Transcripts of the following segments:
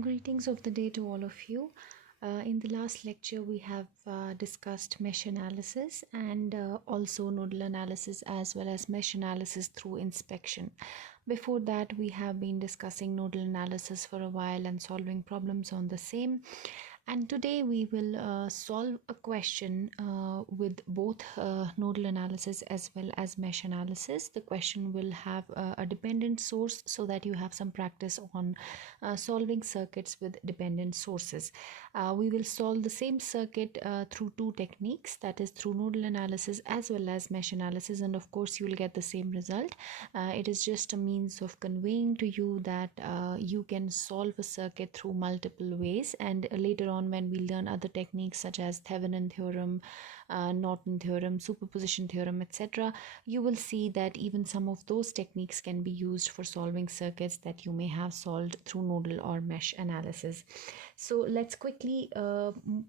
Greetings of the day to all of you. In the last lecture, we have discussed mesh analysis and also nodal analysis as well as mesh analysis through inspection. Before that, we have been discussing nodal analysis for a while and solving problems on the same. And today we will solve a question with both nodal analysis as well as mesh analysis. The question will have a dependent source so that you have some practice on solving circuits with dependent sources. We will solve the same circuit through two techniques, that is through nodal analysis as well as mesh analysis, and of course you will get the same result. It is just a means of conveying to you that you can solve a circuit through multiple ways, and later on when we learn other techniques such as Thevenin theorem, Norton theorem, superposition theorem, etc., you will see that even some of those techniques can be used for solving circuits that you may have solved through nodal or mesh analysis. So let's quickly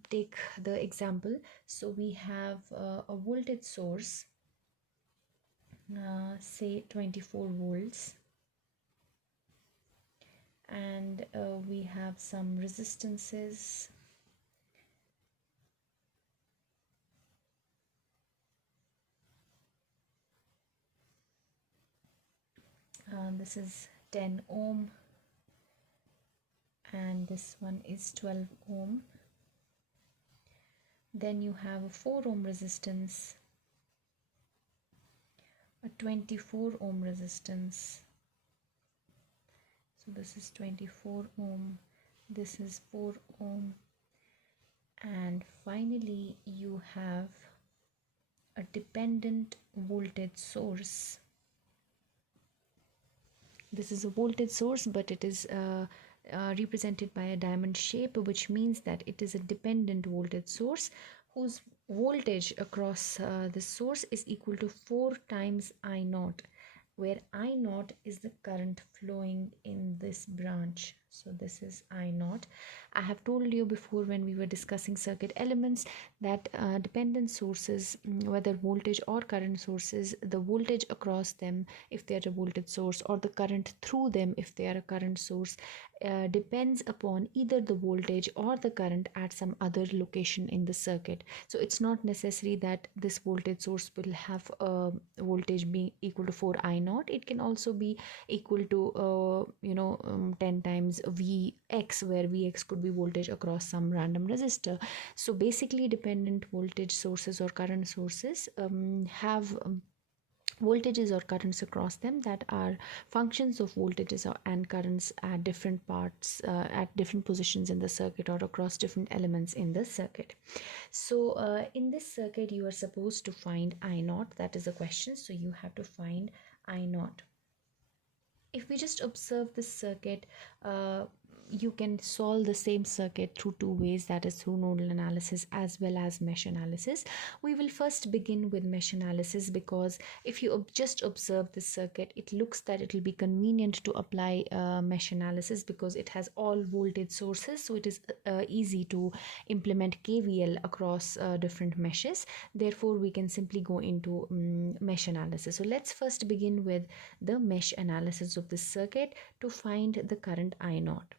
take the example. So we have a voltage source, say 24 volts, and we have some resistances. This is 10 ohm and this one is 12 ohm. Then you have a 4 ohm resistance, a 24 ohm resistance. So this is 24 ohm, this is 4 ohm, and finally you have a dependent voltage source. This is a voltage source, but it is represented by a diamond shape, which means that it is a dependent voltage source whose voltage across the source is equal to 4 times I naught, where I naught is the current flowing in this branch. So this is I naught. I have told you before when we were discussing circuit elements that dependent sources, whether voltage or current sources, the voltage across them if they are a voltage source or the current through them if they are a current source depends upon either the voltage or the current at some other location in the circuit. So it's not necessary that this voltage source will have a voltage being equal to 4 I naught. It can also be equal to 10 times Vx, where Vx could be voltage across some random resistor. So basically dependent voltage sources or current sources have voltages or currents across them that are functions of voltages and currents at different parts, at different positions in the circuit or across different elements in the circuit. So in this circuit you are supposed to find I naught. That is the question. So you have to find I naught. If we just observe this circuit, you can solve the same circuit through two ways, that is through nodal analysis as well as mesh analysis. We will first begin with mesh analysis because if you just observe this circuit, it looks that it will be convenient to apply mesh analysis because it has all voltage sources, so it is easy to implement KVL across different meshes. Therefore we can simply go into mesh analysis. So let's first begin with the mesh analysis of this circuit to find the current I naught.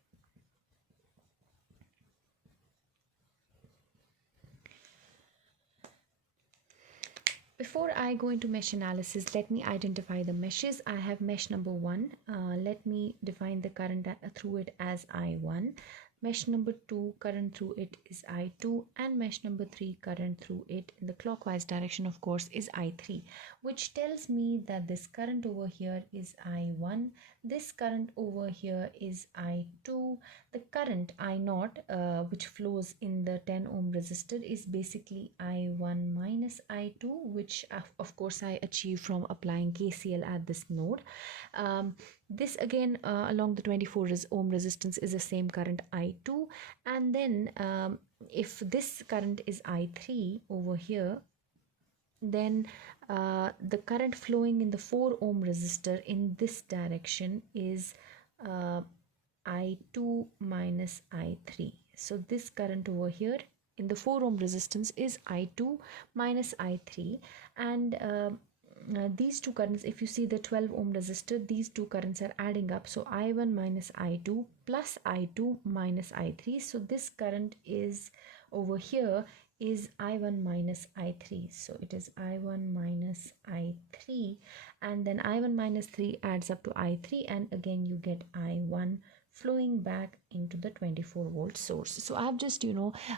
Before I go into mesh analysis, let me identify the meshes. I have mesh number 1. Let me define the current through it as I1. Mesh number 2, current through it is I2, and mesh number 3, current through it in the clockwise direction, of course, is I3, which tells me that this current over here is I1, this current over here is I2. The current I naught, which flows in the 10 ohm resistor, is basically I1 minus I2, which of course I achieve from applying KCL at this node. This again along the 24 ohm resistance is the same current I2, and then if this current is I3 over here, then the current flowing in the 4 ohm resistor in this direction is I2 minus I3. So this current over here in the 4 ohm resistance is I2 minus I3, and these two currents, if you see the 12 ohm resistor, these two currents are adding up. So I1 minus I2 plus I2 minus I3. So this current is over here is I1 minus I3. So it is I1 minus I3, and then I1 minus 3 adds up to I3, and again you get I1 flowing back into the 24 volt source. So I've just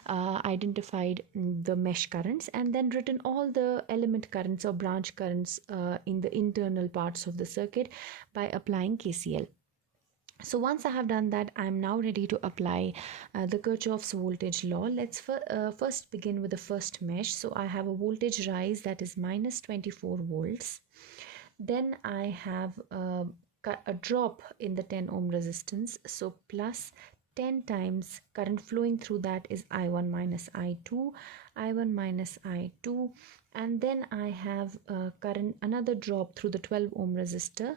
identified the mesh currents and then written all the element currents or branch currents in the internal parts of the circuit by applying KCL. So once I have done that, I'm now ready to apply the Kirchhoff's voltage law. Let's first begin with the first mesh. So I have a voltage rise that is minus 24 volts. Then I have a drop in the 10 ohm resistance. So plus 10 times current flowing through that is I1 minus I2, I1 minus I2, and then I have another drop through the 12 ohm resistor,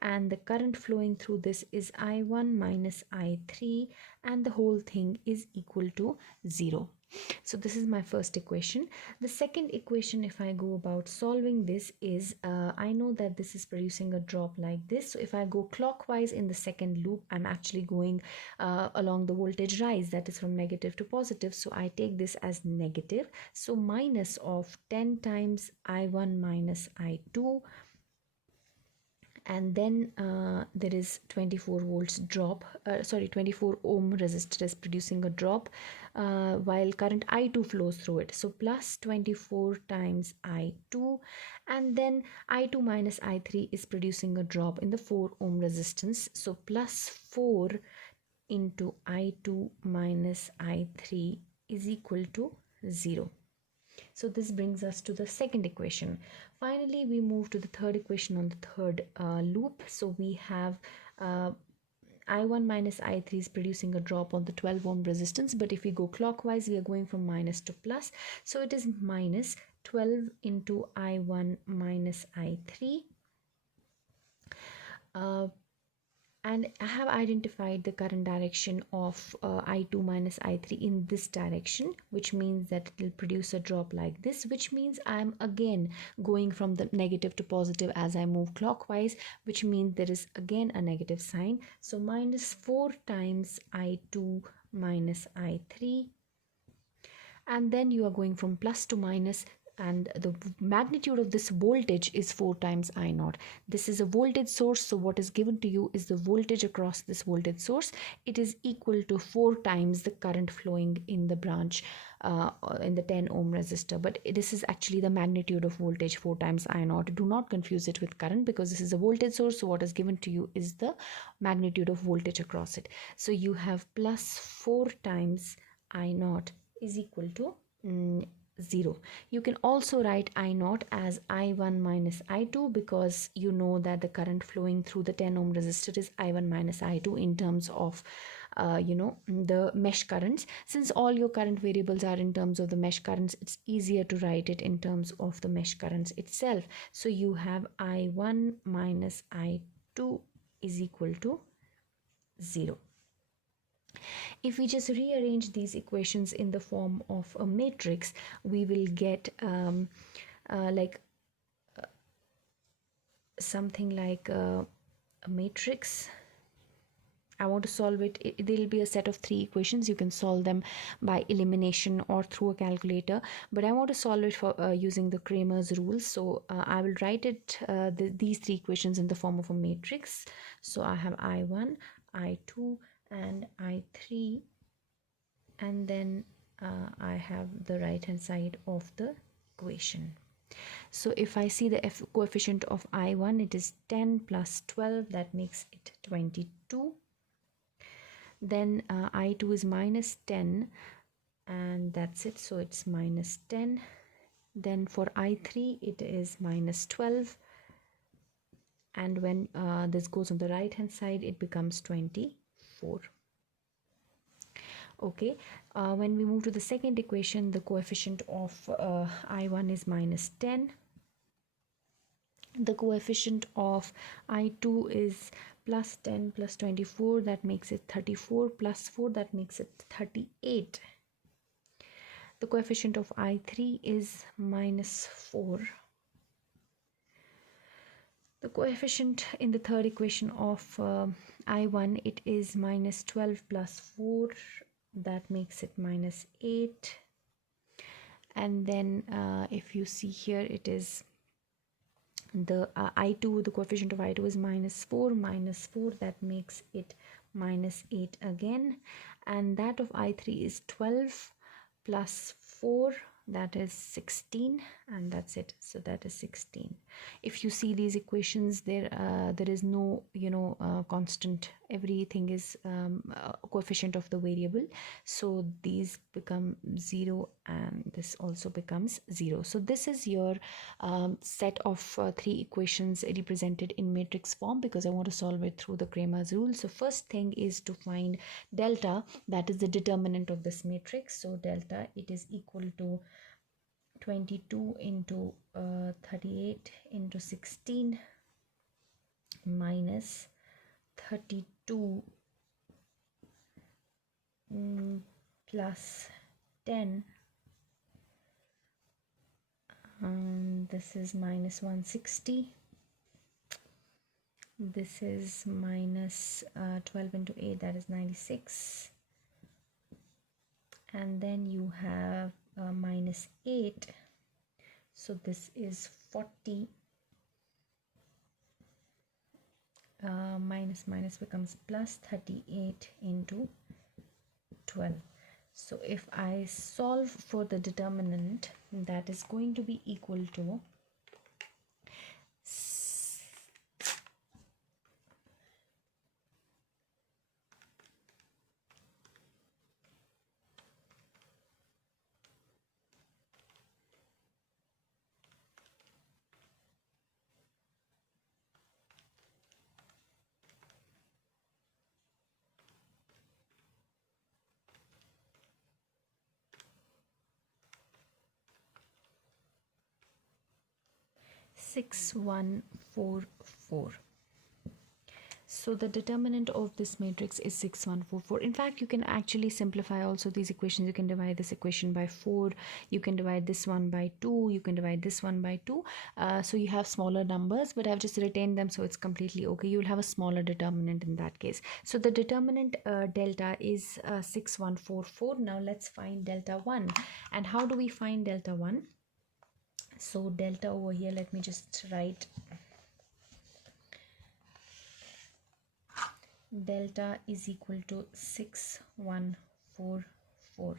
and the current flowing through this is I1 minus I3, and the whole thing is equal to 0. So this is my first equation. The second equation, if I go about solving this, is I know that this is producing a drop like this. So if I go clockwise in the second loop, I'm actually going along the voltage rise, that is from negative to positive. So I take this as negative. So minus of 10 times I1 minus I2, and then there is 24 volts drop, 24 ohm resistor is producing a drop while current I2 flows through it. So plus 24 times I2, and then I2 minus I3 is producing a drop in the 4 ohm resistance. So plus 4 into I2 minus I3 is equal to 0. So this brings us to the second equation. Finally, we move to the third equation on the third loop. So we have I1 minus I3 is producing a drop on the 12 ohm resistance, but if we go clockwise, we are going from minus to plus. So it is minus 12 into I1 minus I3. And I have identified the current direction of I2 minus I3 in this direction, which means that it will produce a drop like this, which means I'm again going from the negative to positive as I move clockwise, which means there is again a negative sign. So minus 4 times I2 minus I3, and then you are going from plus to minus, and the magnitude of this voltage is 4 times I naught. This is a voltage source, so what is given to you is the voltage across this voltage source. It is equal to 4 times the current flowing in the branch in the 10 ohm resistor, but this is actually the magnitude of voltage 4 times I naught. Do not confuse it with current, because this is a voltage source, so what is given to you is the magnitude of voltage across it. So you have plus 4 times I naught is equal to 0. You can also write I naught as I1 minus I2, because you know that the current flowing through the 10 ohm resistor is I1 minus I2 in terms of the mesh currents. Since all your current variables are in terms of the mesh currents, it's easier to write it in terms of the mesh currents itself. So you have I1 minus I2 is equal to 0. If we just rearrange these equations in the form of a matrix, we will get something like a matrix. I want to solve it. There will be a set of 3 equations. You can solve them by elimination or through a calculator, but I want to solve it for using the Cramer's rules. So I will write it these 3 equations in the form of a matrix. So I have I1, I2, and I3, and then I have the right hand side of the equation. So if I see the coefficient of I1, it is 10 plus 12, that makes it 22. Then I2 is minus 10, and that's it, so it's minus 10. Then for I3 it is minus 12, and when this goes on the right hand side, it becomes 24. Okay, when we move to the second equation, the coefficient of I1 is minus 10. The coefficient of I2 is plus 10 plus 24, that makes it 34, plus 4, that makes it 38. The coefficient of I3 is minus 4. The coefficient in the third equation of I1, it is minus 12 plus 4, that makes it minus 8. And then if you see here, it is the I2, the coefficient of I2 is minus 4, that makes it minus 8 again. And that of I3 is 12 plus 4, that is 16, and that's it. So that is 16. If you see these equations, there is no constant. Everything is coefficient of the variable, so these become 0 and this also becomes 0. So this is your set of 3 equations represented in matrix form, because I want to solve it through the Cramer's rule. So first thing is to find delta, that is the determinant of this matrix. So delta, it is equal to 22 into 38 into 16 minus 32 plus 10, this is minus 160, this is minus 12 into 8, that is 96, and then you have minus 8, so this is 40, minus minus becomes plus 38 into 12. So if I solve for the determinant, that is going to be equal to 6144. So the determinant of this matrix is 6144. In fact, you can actually simplify also these equations. You can divide this equation by 4, you can divide this one by 2, you can divide this one by 2. So you have smaller numbers, but I've just retained them, so it's completely okay. You'll have a smaller determinant in that case. So the determinant delta is 6144. Now let's find delta 1. And how do we find delta 1? So delta over here, let me just write delta is equal to 6144.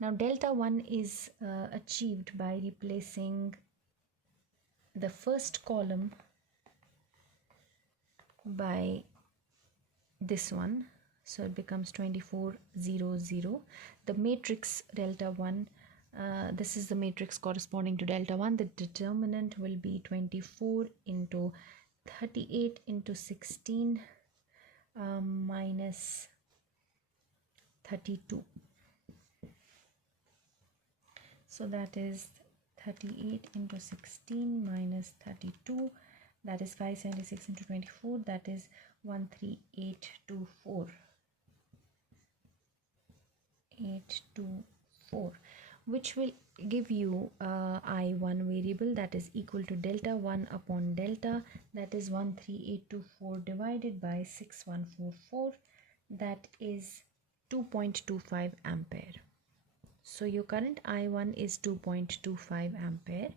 Now delta 1 is achieved by replacing the first column by this one, so it becomes 2400. The matrix delta 1, this is the matrix corresponding to delta 1. The determinant will be 24 into 38 into 16 minus 32. So that is 38 into 16 minus 32, that is 576 into 24, that is 13824. 824, which will give you I1 variable, that is equal to delta 1 upon delta, that is 13824 divided by 6144, that is 2.25 ampere. So your current I1 is 2.25 ampere.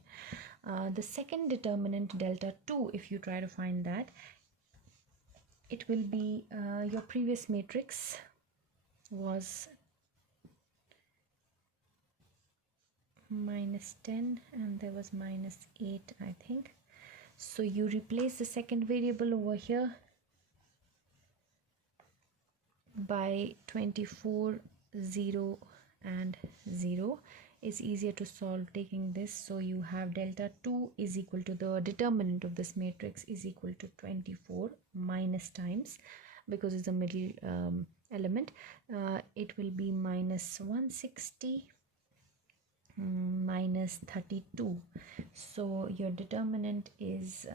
The second determinant delta 2, if you try to find that, it will be your previous matrix was minus 10 and there was minus 8, I think. So you replace the second variable over here by 24, 0 and 0. Is easier to solve taking this. So you have delta 2 is equal to the determinant of this matrix is equal to 24 minus times, because it's the middle element. It will be minus 160 minus 32. So your determinant is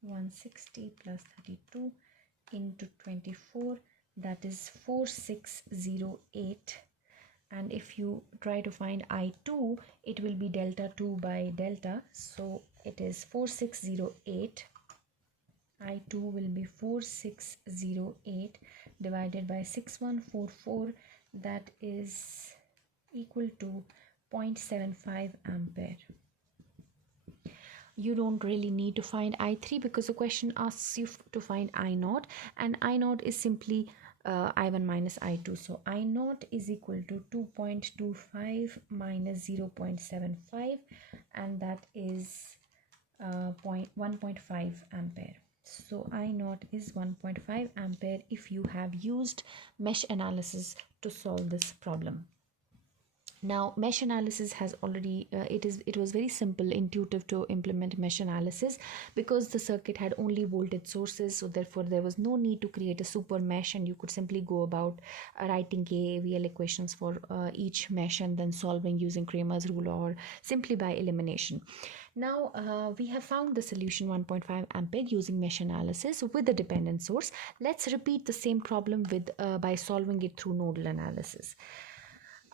160 plus 32 into 24, that is 4608. And if you try to find I2, it will be delta 2 by delta, so it is 4608 I2 will be 4608 divided by 6144, that is equal to 0.75 ampere. You don't really need to find I3 because the question asks you to find I0, and I0 is simply I1 minus I2. So I0 is equal to 2.25 minus 0.75, and that is 1.5 ampere. So I0 is 1.5 ampere if you have used mesh analysis to solve this problem. Now mesh analysis has already it was very simple, intuitive to implement mesh analysis because the circuit had only voltage sources, so therefore there was no need to create a super mesh, and you could simply go about writing KVL equations for each mesh and then solving using Cramer's rule or simply by elimination. Now we have found the solution 1.5 ampere using mesh analysis with a dependent source. Let's repeat the same problem with by solving it through nodal analysis.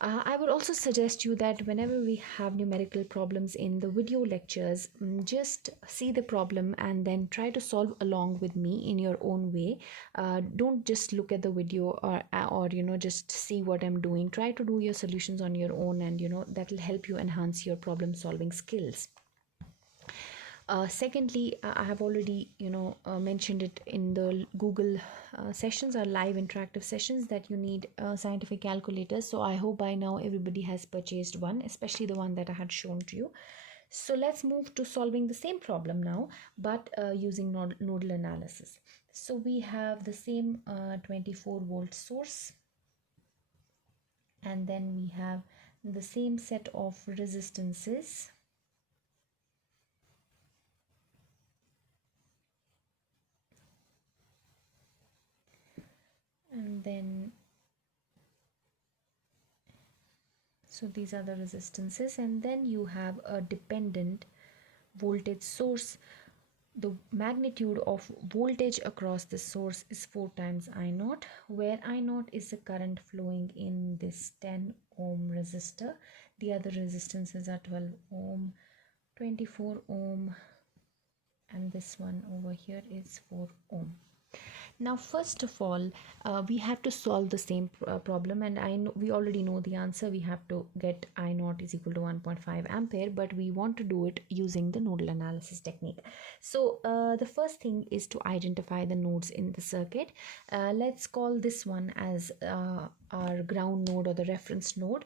I would also suggest you that whenever we have numerical problems in the video lectures, just see the problem and then try to solve along with me in your own way. Don't just look at the video or just see what I'm doing. Try to do your solutions on your own, and that will help you enhance your problem solving skills. Secondly, I have already mentioned it in the Google sessions or live interactive sessions that you need scientific calculators. So I hope by now everybody has purchased one, especially the one that I had shown to you. So let's move to solving the same problem now, but using nodal analysis. So we have the same 24-volt source, and then we have the same set of resistances, and then so these are the resistances, and then you have a dependent voltage source. The magnitude of voltage across the source is 4 times I0, where I0 is the current flowing in this 10 ohm resistor. The other resistances are 12 ohm, 24 ohm, and this one over here is 4 ohm. Now first of all, we have to solve the same problem, and we already know the answer. We have to get I0 is equal to 1.5 ampere, but we want to do it using the nodal analysis technique. So the first thing is to identify the nodes in the circuit. Let's call this one as our ground node or the reference node.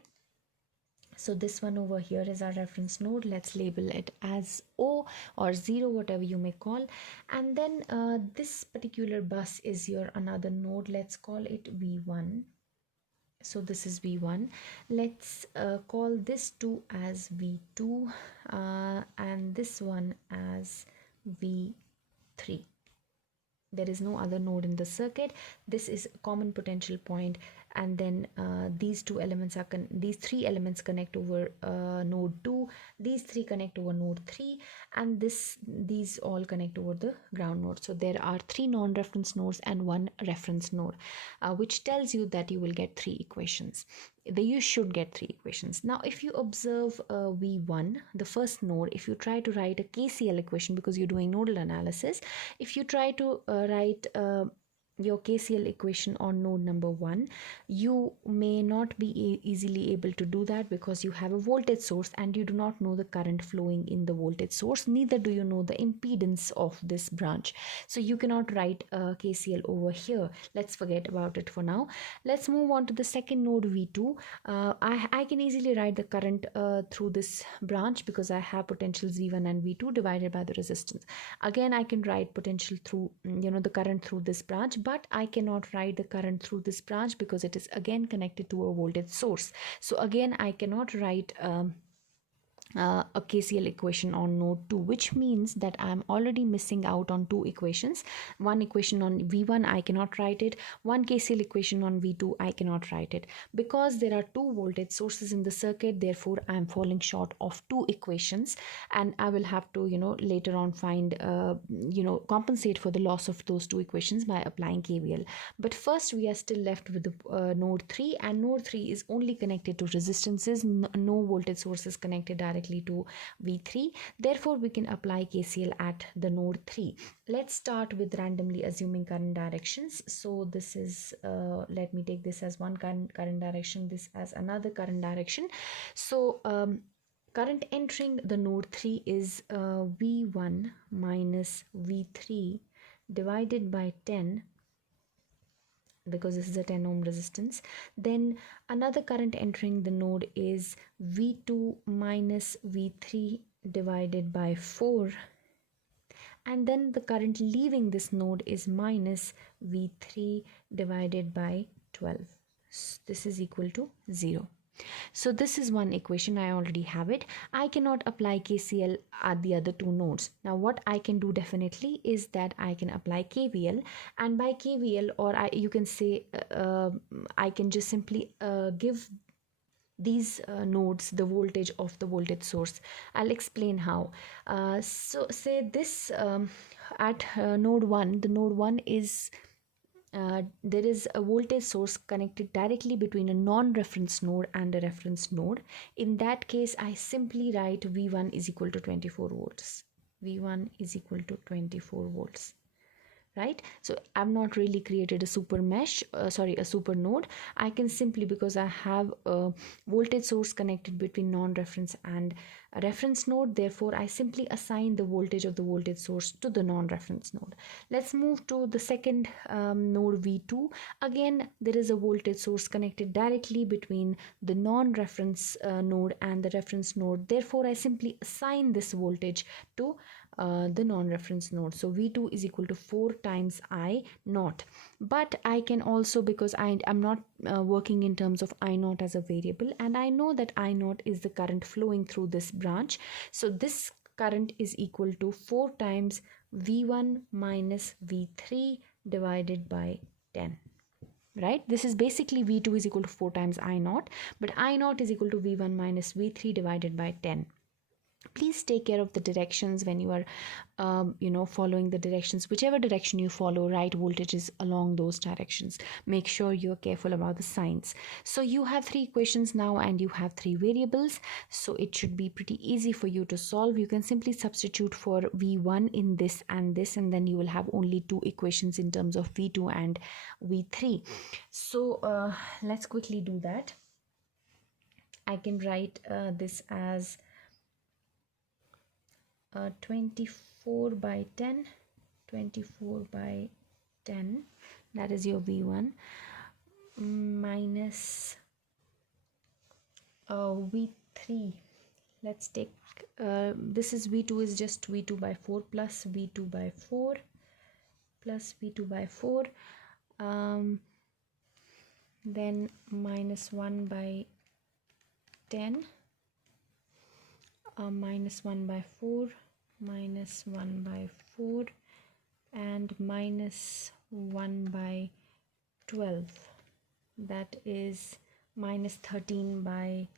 So this one over here is our reference node. Let's label it as O or 0, whatever you may call. And then this particular bus is your another node. Let's call it V1. So this is V1. Let's call this 2 as V2 and this one as V3. There is no other node in the circuit. This is a common potential point, and then these three elements connect over node 2, these three connect over node 3, and these all connect over the ground node. So there are 3 non-reference nodes and 1 reference node, which tells you that you will get 3 equations. You should get 3 equations. Now if you observe V1, the first node, if you try to write a KCL equation, because you're doing nodal analysis, if you try to write your KCL equation on node number 1, you may not be easily able to do that because you have a voltage source and you do not know the current flowing in the voltage source, neither do you know the impedance of this branch. So you cannot write a KCL over here. Let's forget about it for now. Let's move on to the second node, V2. I can easily write the current through this branch because I have potentials V1 and V2 divided by the resistance. Again, I can write potential through the current through this branch, but I cannot write the current through this branch because it is again connected to a voltage source. So again, I cannot write a KCL equation on node 2, which means that I am already missing out on 2 equations. One equation on V1 I cannot write it, one KCL equation on V2 I cannot write it. Because there are 2 voltage sources in the circuit, therefore I am falling short of 2 equations, and I will have to later on find compensate for the loss of those 2 equations by applying KVL. But first we are still left with the node 3, and node 3 is only connected to resistances. No voltage source is connected directly directly to V3. Therefore, we can apply KCL at the node 3. Let's start with randomly assuming current directions. So this is, let me take this as one current direction, this as another current direction. So current entering the node 3 is V1 minus V3 divided by 10, because this is a 10 ohm resistance. Then another current entering the node is V2 minus V3 divided by 4, and then the current leaving this node is minus V3 divided by 12. So this is equal to 0. So this is one equation, I already have it. I cannot apply KCL at the other two nodes. Now what I can do definitely is that I can apply KVL, and by KVL, or you can say I can just simply give these nodes the voltage of the voltage source. I'll explain how. So say this at node 1, the node 1 is there is a voltage source connected directly between a non-reference node and a reference node. In that case, I simply write V1 is equal to 24 volts. V1 is equal to 24 volts. Right? So I've not really created a super mesh, a super node. I can simply, because I have a voltage source connected between non-reference and a reference node, therefore I simply assign the voltage of the voltage source to the non-reference node. Let's move to the second node V2. Again, there is a voltage source connected directly between the non-reference node and the reference node. Therefore, I simply assign this voltage to the non-reference node. So V2 is equal to 4 times I naught. But I can also, because I am not working in terms of I naught as a variable, and I know that I naught is the current flowing through this branch. So this current is equal to 4 times V1 minus V3 divided by 10. Right? This is basically V2 is equal to 4 times I naught, but I naught is equal to V1 minus V3 divided by 10. Please take care of the directions when you are following the directions. Whichever direction you follow, write voltages along those directions. Make sure you're careful about the signs. So you have 3 equations now, and you have 3 variables, so it should be pretty easy for you to solve. You can simply substitute for V1 in this, and then you will have only 2 equations in terms of V2 and V3. So let's quickly do that. I can write this as 24 by 10, that is your V1, minus V3. Let's take this is V2 is just V2 by 4 plus V2 by 4 plus V2 by 4, then minus 1 by 10, minus 1 by 4, minus 1 by 4, and minus 1 by 12. That is minus 13 by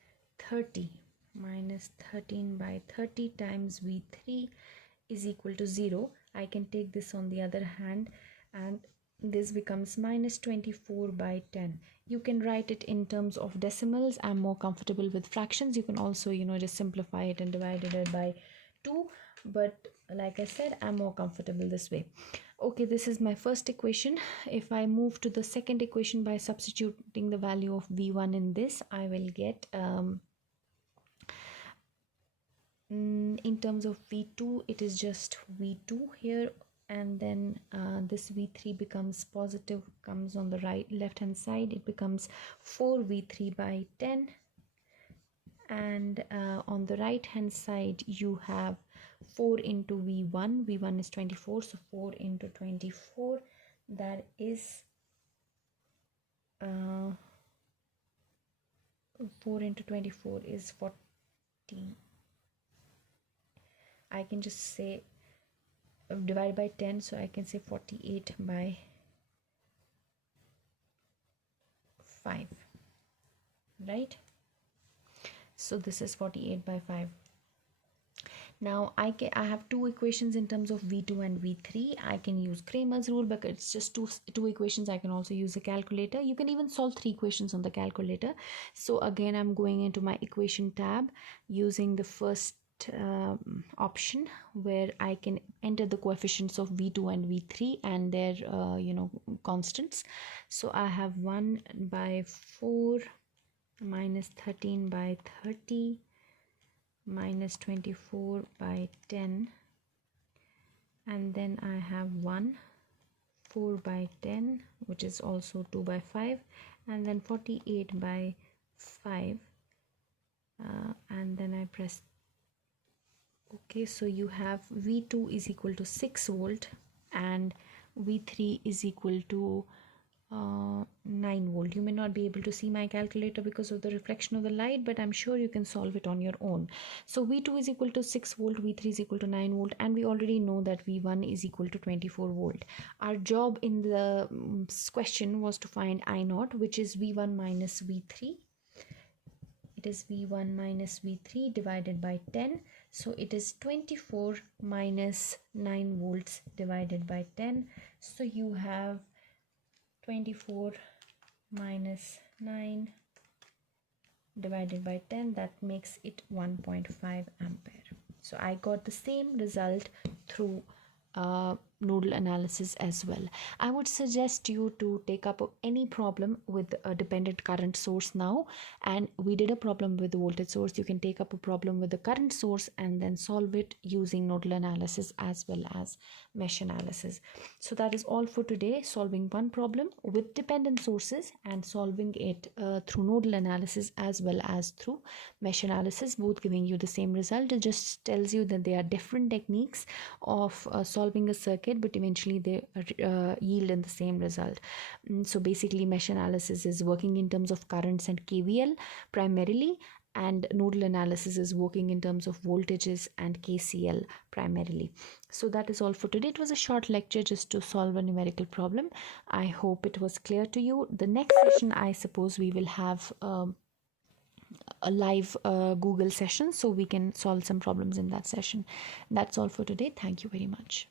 30. Minus 13 by 30 times V3 is equal to 0. I can take this on the other hand, and this becomes minus 24 by 10. You can write it in terms of decimals. I'm more comfortable with fractions. You can also just simplify it and divide it by 2, but like I said, I'm more comfortable this way. Okay, this is my first equation. If I move to the second equation by substituting the value of V1 in this, I will get in terms of V2, it is just V2 here, and then this V3 becomes positive, comes on the left hand side. It becomes 4V3 by 10, and on the right hand side you have 4 into V1. V1 is 24, so 4 into 24, that is 4 into 24 is 40. I can just say divide by 10, so I can say 48 by 5, right? So this is 48 by 5. Now I have two equations in terms of V2 and V3. I can use Kramer's rule, but it's just two equations. I can also use a calculator. You can even solve three equations on the calculator. So again, I'm going into my equation tab using the first option, where I can enter the coefficients of V2 and V3 and their constants. So I have 1 by 4 minus 13 by 30 minus 24 by 10, and then I have 1 4 by 10, which is also 2 by 5, and then 48 by 5, and then I press OK. So you have V2 is equal to 6 volt and V3 is equal to 9 volt. You may not be able to see my calculator because of the reflection of the light, but I'm sure you can solve it on your own. So V2 is equal to 6 volt, V3 is equal to 9 volt, and we already know that V1 is equal to 24 volt. Our job in the question was to find I naught, which is V1 minus V3. It is V1 minus V3 divided by 10. So it is 24 minus 9 volts divided by 10. So you have 24 minus 9 divided by 10, that makes it 1.5 ampere. So I got the same result through nodal analysis as well. I would suggest you to take up any problem with a dependent current source now, and we did a problem with the voltage source. You can take up a problem with the current source and then solve it using nodal analysis as well as mesh analysis. So that is all for today, solving one problem with dependent sources and solving it through nodal analysis as well as through mesh analysis, both giving you the same result. It just tells you that there are different techniques of solving a circuit, but eventually they yield in the same result. So basically mesh analysis is working in terms of currents and KVL primarily, and nodal analysis is working in terms of voltages and KCL primarily. So that is all for today. It was a short lecture just to solve a numerical problem. I hope it was clear to you. The next session, I suppose we will have a live Google session, so we can solve some problems in that session. That's all for today. Thank you very much.